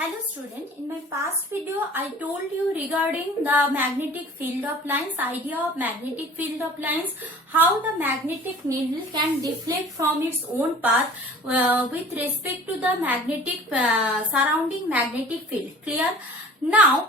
Hello student, in my past video I told you regarding the magnetic field of lines, idea of magnetic field of lines, how the magnetic needle can deflect from its own path with respect to the magnetic surrounding magnetic field. Clear? Now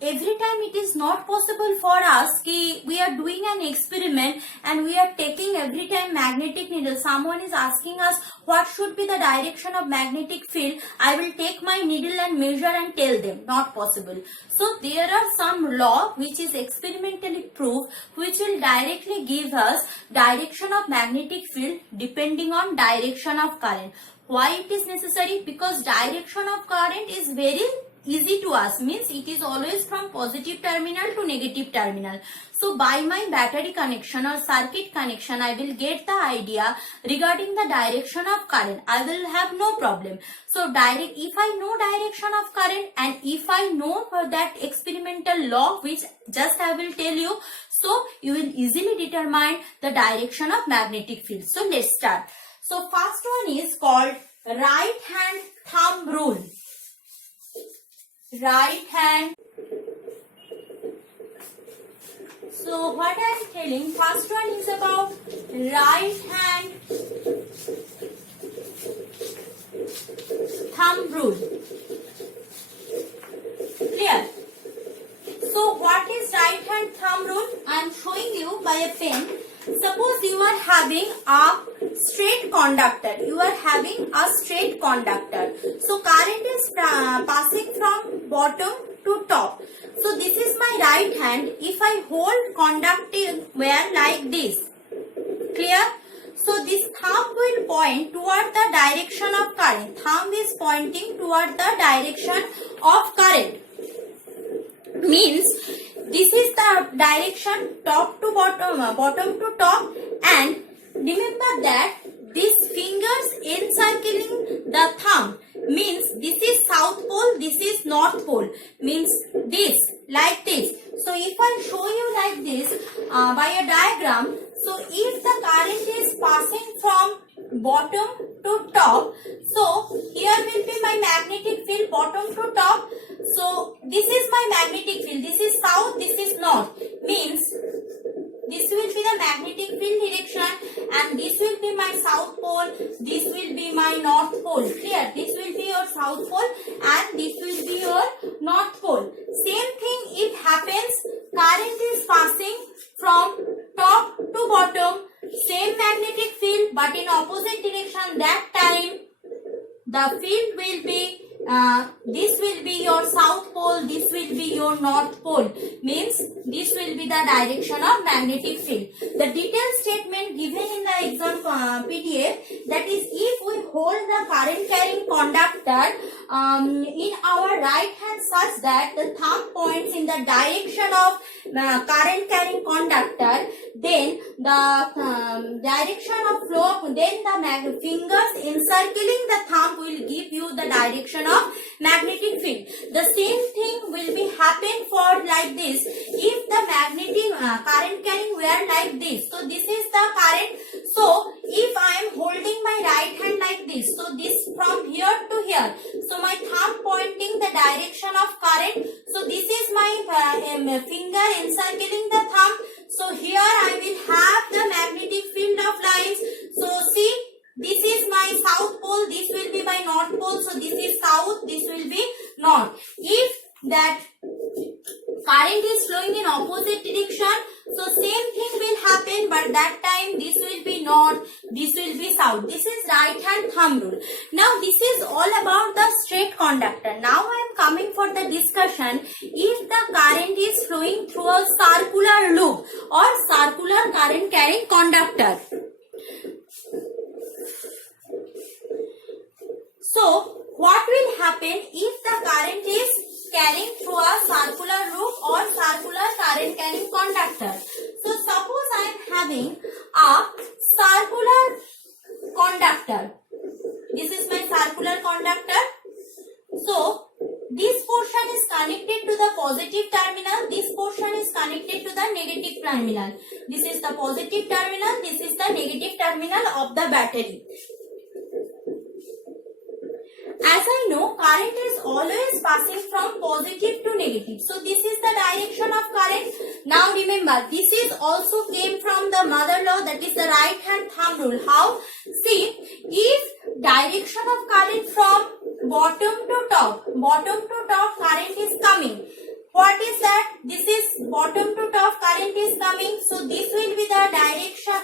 every time it is not possible for us we are doing an experiment and we are taking every time magnetic needle. Someone is asking us what should be the direction of magnetic field. I will take my needle and measure and tell them. Not possible. So there are some law which is experimentally proved which will directly give us direction of magnetic field depending on direction of current. Why it is necessary? Because direction of current is very easy to us, means it is always from positive terminal to negative terminal. So by my battery connection or circuit connection I will get the idea regarding the direction of current. I will have no problem. So if I know direction of current and if I know that experimental law which just I will tell you, so you will easily determine the direction of magnetic field. So let's start. So first one is called right hand thumb rule. Right hand. So what I am telling, first one is about right hand thumb rule. Clear? So what is right hand thumb rule? I am showing you by a pen. Suppose you are having a straight conductor. You are having a straight conductor. So current is passing from bottom to top. So this is my right hand. If I hold conducting wire like this. Clear? So this thumb will point toward the direction of current. Thumb is pointing toward the direction of current. Means this is the direction top to bottom, bottom to top, and remember that these fingers encircling the thumb means this is south pole, this is north pole, means this, like this. So if I show you like this by a diagram, so if the current is passing from bottom to top, so here will be my magnetic field bottom to top. So this is my magnetic field, this is south, this is north, means this will be the magnetic field direction and this will be my south pole, this will be my north pole. Clear? This will be your south pole and this will be your north pole. Same thing it happens, current is passing from top to bottom, same magnetic field but in opposite direction. That time the field will be this will be your south pole, this will be your north pole, means this will be the direction of magnetic field. The detailed statement given in the exam PDF, that is if we hold the current carrying conductor in our right hand such that the thumb points in the direction of current carrying conductor, then the direction of flow, then the fingers encircling the thumb will give you the direction of magnetic field. The same thing will be happen for like this. If the magnetic current carrying wire like this, so this is the current. So if I am holding my right hand like this, so this from here to here, so my thumb pointing the direction of current, so this is my finger encircling the thumb. So here I will have the magnetic field of lines. So see, this is my south pole, this will be my north pole. So this is south, this will be north. If that current is flowing in opposite direction, so same thing will happen, but that time this will be north, this will be south. This is right hand thumb rule. Now this is all about the straight conductor. Now I am coming for the discussion if the current is flowing through a circular loop or circular current carrying conductor. So what will happen if the current is carrying through a circular loop or circular current carrying conductor? So suppose I am having a circular conductor. This is my circular conductor. So this portion is connected to the positive terminal. This portion is connected to the negative terminal. This is the positive terminal. This is the negative terminal of the battery. As I know, current is always passing from positive to negative. So this is the direction of current. Now remember, this is also came from the mother law, that is the right hand thumb rule. How? See, if direction of current from bottom to top current is coming. What is that? This is bottom to top current is coming. So this will be the direction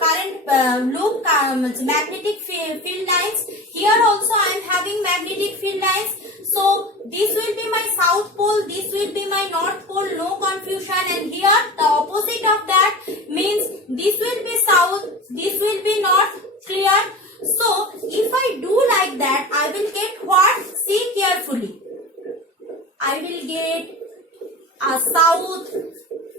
current loop magnetic field lines. Here also I am having magnetic field lines. So this will be my south pole, this will be my north pole, no confusion. And here the opposite of that means this will be south, this will be north. Clear? So if I do like that, I will get what? See carefully. I will get a south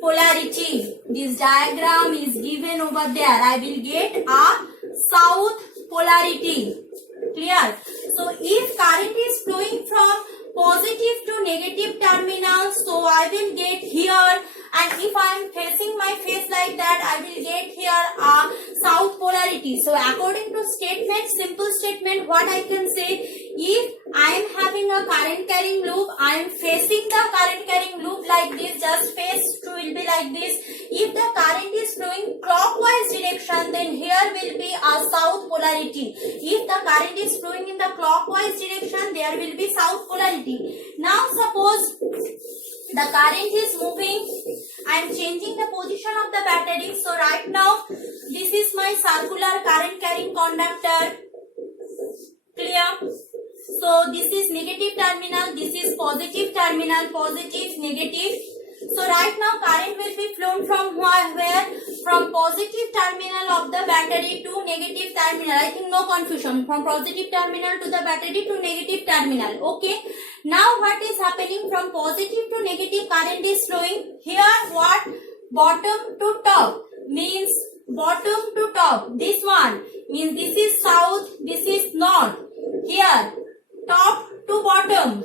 polarity. This diagram is given over there. I will get a south polarity. Clear? So if current is flowing from positive to negative terminal, so I will get here, and if I am facing my face like that, I will get here a south polarity. So according to statement, simple statement, what I can say, if I am having a current carrying loop, I am facing the current carrying loop like this, just face will be like this. If the current is flowing clockwise direction, then here will be a south polarity. If the current is flowing in the clockwise direction, there will be south polarity. Now suppose the current is moving, I am changing the position of the battery. So right now, this is my circular current carrying conductor. Clear? So this is negative terminal, this is positive terminal, positive, negative. So right now current will be flown from where? From positive terminal of the battery to negative terminal. I think no confusion. From positive terminal to the battery to negative terminal. Okay. Now what is happening? From positive to negative current is flowing. Here what? Bottom to top means bottom to top. This one means this is south, this is north. Here top to bottom.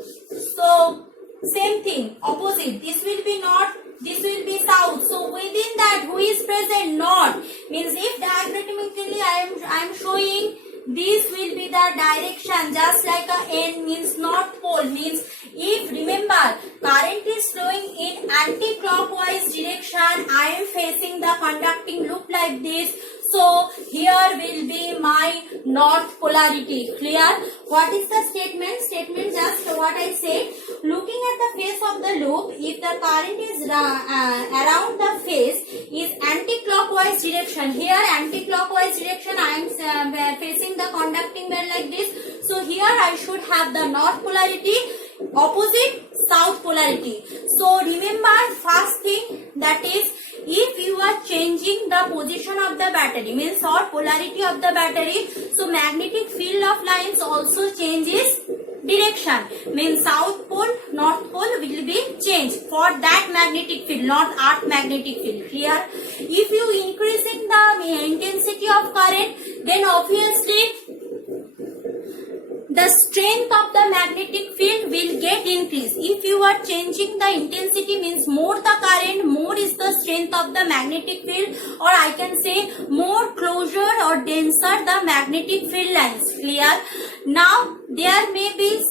So same thing, opposite. This will be north, this will be south. So within that, who is present? North. Means if diagrammatically I am showing, this will be the direction, just like a N means north pole. Means if remember, current is flowing in anti-clockwise direction, I am facing the conducting loop like this. So here will be my north polarity. Clear? What is the statement? Statement just what I said. Looking at the face of the loop, if the current is around the face is anti-clockwise direction. Here anti-clockwise direction, I am facing the conducting band like this. So here I should have the north polarity, opposite south polarity. So remember first thing, that is if you are changing the position of the battery, means or polarity of the battery, so magnetic field of lines also changes direction. Means south pole, north pole will be changed for that magnetic field, not earth magnetic field. Clear? If you increasing the intensity of current, then obviously the strength of the magnetic field will get increased. If you are changing the intensity, means more the current, more is the strength of the magnetic field, or I can say more closer or denser the magnetic field lines. Clear? Now there may be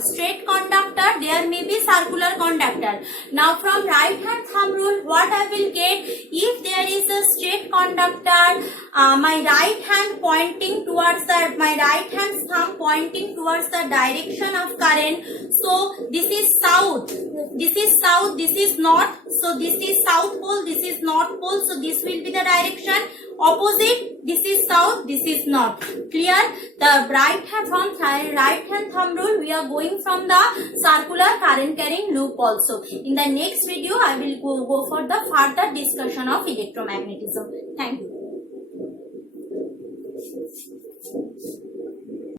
straight conductor, there may be circular conductor. Now from right hand thumb rule, what I will get, if there is a straight conductor, my right hand pointing towards the, my right hand thumb pointing towards the direction of current. So this is south, this is south, this is north. So this is south pole, this is north pole. So this will be the direction. Opposite, this is south, this is north. Clear? The right hand from right hand thumb rule, we are going from the circular current carrying loop also. In the next video, I will go for the further discussion of electromagnetism. Thank you.